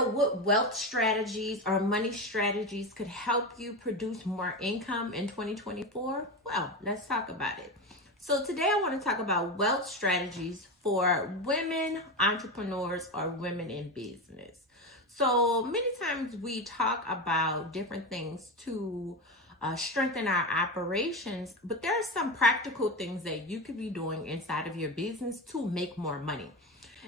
know what wealth strategies or money strategies could help you produce more income in 2024? Well, let's talk about it. So today I want to talk about wealth strategies for women entrepreneurs or women in business. So many times we talk about different things to strengthen our operations, but there are some practical things that you could be doing inside of your business to make more money.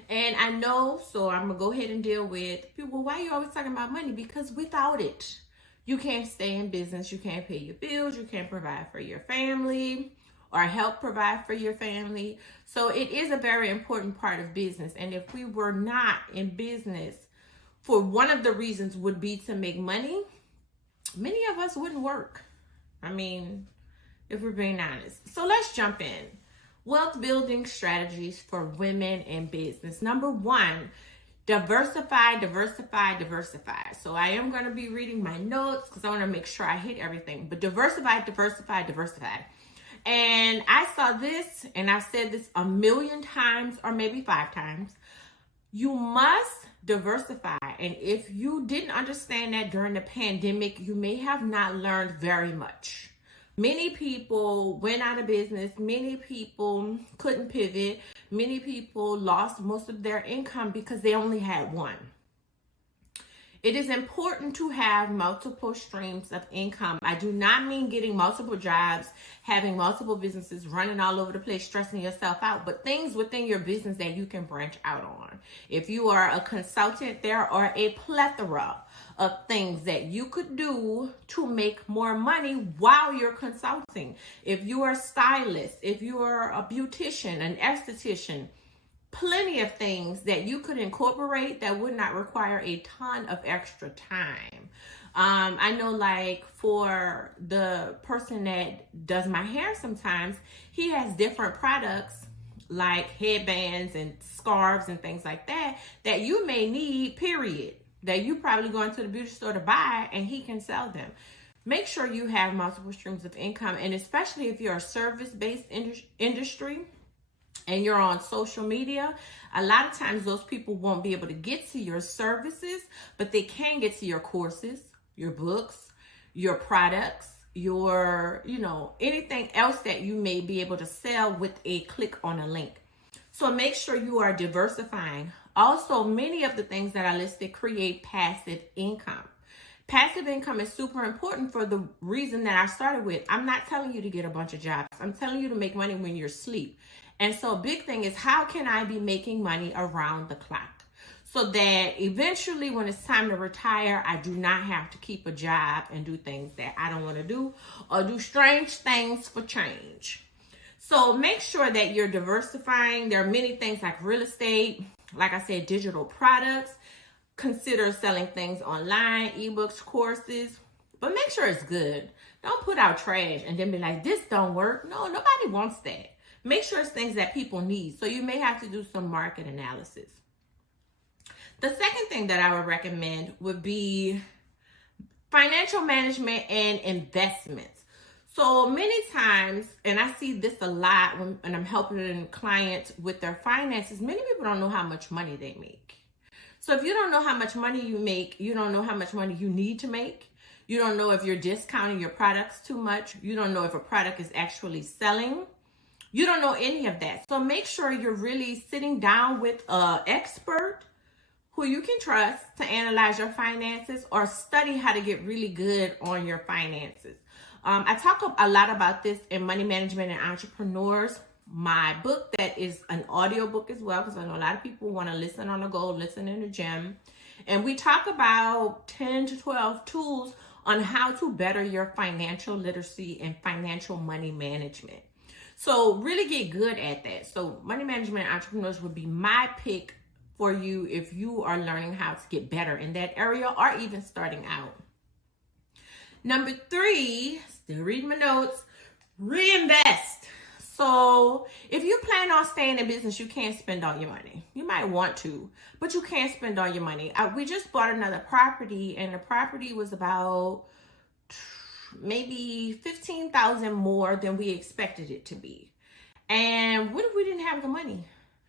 And I know, so I'm gonna go ahead and deal with people. Why are you always talking about money? Because without it, you can't stay in business, you can't pay your bills, you can't provide for your family or help provide for your family. So it is a very important part of business. And if we were not in business, for one of the reasons would be to make money, many of us wouldn't work. I mean, if we're being honest. So let's jump in. Wealth building strategies for women in business. Number one, diversify. So I am going to be reading my notes because I want to make sure I hit everything. But diversify. And I saw this, and I've said this a million times or maybe 5 times. You must diversify. And if you didn't understand that during the pandemic, you may have not learned very much. Many people went out of business. Many people couldn't pivot. Many people lost most of their income because they only had one. It is important to have multiple streams of income. I do not mean getting multiple jobs, having multiple businesses, running all over the place, stressing yourself out, but things within your business that you can branch out on. If you are a consultant, there are a plethora of things that you could do to make more money while you're consulting. If you are a stylist, if you are a beautician, an esthetician, plenty of things that you could incorporate that would not require a ton of extra time. I know, like, for the person that does my hair sometimes, he has different products like headbands and scarves and things like that that you may need, period, that you probably go into the beauty store to buy, and he can sell them. Make sure you have multiple streams of income, and especially if you're a service-based industry and you're on social media, a lot of times those people won't be able to get to your services, but they can get to your courses, your books, your products, your, anything else that you may be able to sell with a click on a link. So make sure you are diversifying. Also, many of the things that I listed create passive income. Passive income is super important for the reason that I started with. I'm not telling you to get a bunch of jobs. I'm telling you to make money when you're asleep. And so a big thing is, how can I be making money around the clock so that eventually when it's time to retire, I do not have to keep a job and do things that I don't want to do or do strange things for change. So make sure that you're diversifying. There are many things like real estate, like I said, digital products. Consider selling things online, ebooks, courses, but make sure it's good. Don't put out trash and then be like, this don't work. No, nobody wants that. Make sure it's things that people need. So you may have to do some market analysis. The second thing that I would recommend would be financial management and investments. So many times, and I see this a lot when I'm helping clients with their finances, many people don't know how much money they make. So if you don't know how much money you make, you don't know how much money you need to make. You don't know if you're discounting your products too much. You don't know if a product is actually selling. You don't know any of that. So make sure you're really sitting down with an expert who you can trust to analyze your finances or study how to get really good on your finances. I talk a lot about this in Money Management and Entrepreneurs, my book that is an audio book as well, because I know a lot of people want to listen on the go, listen in the gym. And we talk about 10 to 12 tools on how to better your financial literacy and financial money management. So really get good at that. So Money Management and Entrepreneurs would be my pick for you if you are learning how to get better in that area or even starting out. Number 3, still reading my notes, reinvest. So if you plan on staying in business, you can't spend all your money. You might want to, but you can't spend all your money. We just bought another property, and the property was about maybe $15,000 more than we expected it to be. And what if we didn't have the money?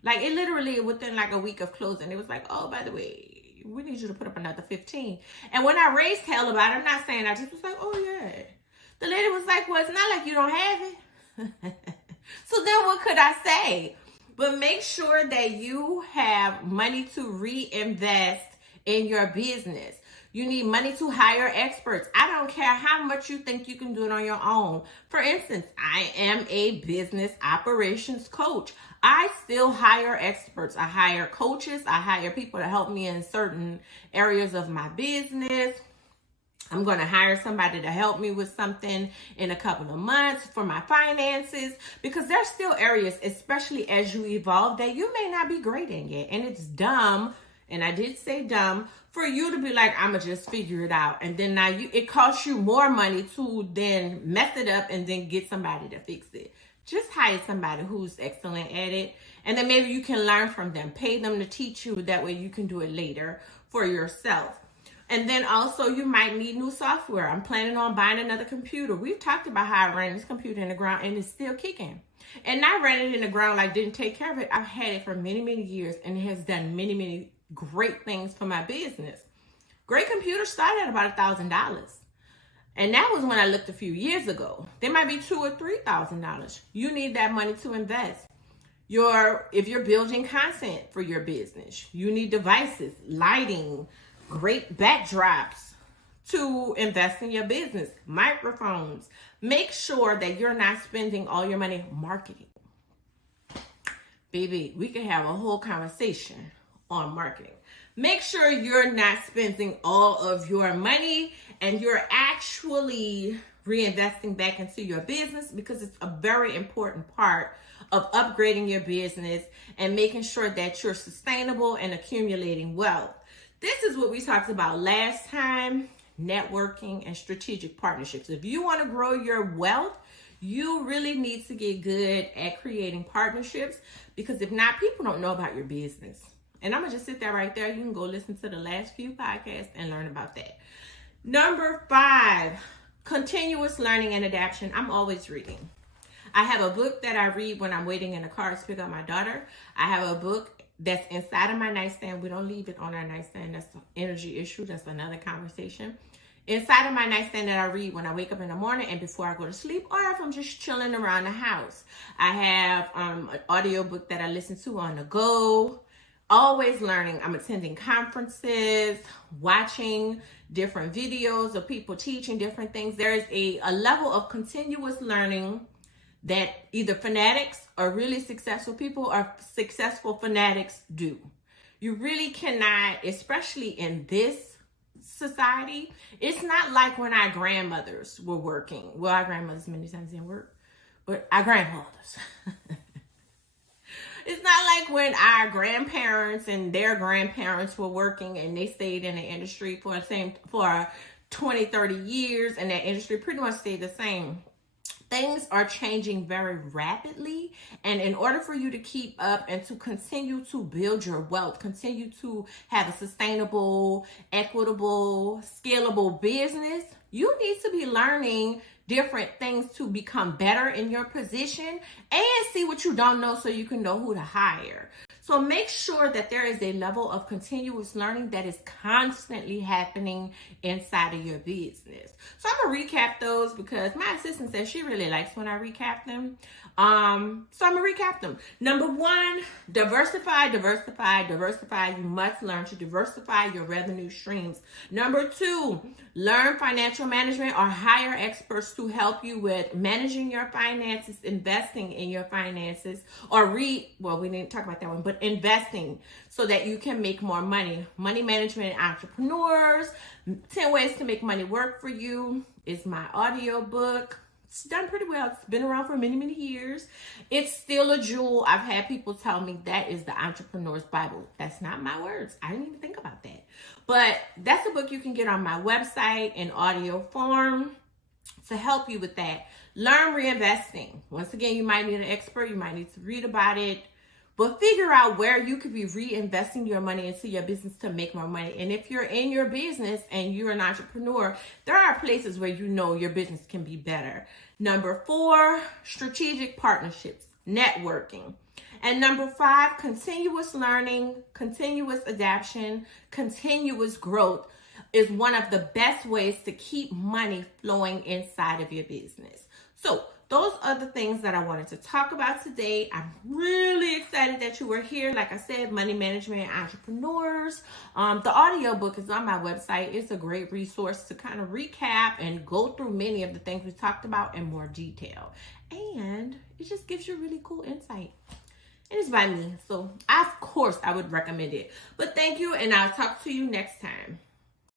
Like, it literally within like a week of closing, it was like, oh, by the way, we need you to put up another 15. And when I raised hell about it, I'm not saying, I just was like, oh yeah. The lady was like, well, it's not like you don't have it. So then what could I say? But make sure that you have money to reinvest in your business. You need money to hire experts. I don't care how much you think you can do it on your own. For instance, I am a business operations coach. I still hire experts. I hire coaches. I hire people to help me in certain areas of my business. I'm going to hire somebody to help me with something in a couple of months for my finances, because there's still areas, especially as you evolve, that you may not be great in yet. And it's dumb, and I did say dumb, for you to be like, I'm going to just figure it out. And then now it costs you more money to then mess it up and then get somebody to fix it. Just hire somebody who's excellent at it. And then maybe you can learn from them. Pay them to teach you. That way you can do it later for yourself. And then also you might need new software. I'm planning on buying another computer. We've talked about how I ran this computer in the ground and it's still kicking. And I ran it in the ground, like didn't take care of it. I've had it for many, many years and it has done many, many great things for my business. Great computers start at about $1,000. And that was when I looked a few years ago. They might be $2,000 or $3,000. You need that money to invest. If you're building content for your business, you need devices, lighting, great backdrops to invest in your business, microphones. Make sure that you're not spending all your money marketing. Baby, we can have a whole conversation on marketing. Make sure you're not spending all of your money and you're actually reinvesting back into your business, because it's a very important part of upgrading your business and making sure that you're sustainable and accumulating wealth. This is what we talked about last time, networking and strategic partnerships. If you want to grow your wealth, you really need to get good at creating partnerships, because if not, people don't know about your business. And I'm going to just sit there right there. You can go listen to the last few podcasts and learn about that. Number 5, continuous learning and adaptation. I'm always reading. I have a book that I read when I'm waiting in the car to pick up my daughter. I have a book that's inside of my nightstand. We don't leave it on our nightstand. That's an energy issue. That's another conversation. Inside of my nightstand that I read when I wake up in the morning and before I go to sleep, or if I'm just chilling around the house. I have an audio book that I listen to on the go. Always learning. I'm attending conferences, watching different videos of people teaching different things. There is a level of continuous learning that either fanatics or really successful people or successful fanatics do. You really cannot, especially in this society, it's not like when our grandmothers were working. Well, our grandmothers many times didn't work, but our grandfathers. It's not like when our grandparents and their grandparents were working and they stayed in the industry for 20, 30 years and that industry pretty much stayed the same. Things are changing very rapidly, and in order for you to keep up and to continue to build your wealth, continue to have a sustainable, equitable, scalable business, you need to be learning different things to become better in your position and see what you don't know so you can know who to hire. So make sure that there is a level of continuous learning that is constantly happening inside of your business. So I'm going to recap those because my assistant says she really likes when I recap them. So I'm going to recap them. Number 1, diversify. You must learn to diversify your revenue streams. Number 2, learn financial management or hire experts to help you with managing your finances, investing in your finances, or we didn't talk about that one, but investing so that you can make more money. Money management entrepreneurs, 10 ways to make money work for you is my audio book. It's done pretty well. It's been around for many, many years. It's still a jewel. I've had people tell me that is the entrepreneur's Bible. That's not my words. I didn't even think about that. But that's a book you can get on my website in audio form to help you with that. Learn reinvesting. Once again, you might need an expert. You might need to read about it. But figure out where you could be reinvesting your money into your business to make more money. And if you're in your business and you're an entrepreneur, there are places where you know your business can be better. Number 4, strategic partnerships, networking. And number 5, continuous learning, continuous adaptation, continuous growth is one of the best ways to keep money flowing inside of your business. So those are the things that I wanted to talk about today. I'm really excited that you were here. Like I said, Money Management and Entrepreneurs. The audiobook is on my website. It's a great resource to kind of recap and go through many of the things we talked about in more detail. And it just gives you really cool insight. And it's by me. So, of course, I would recommend it. But thank you, and I'll talk to you next time.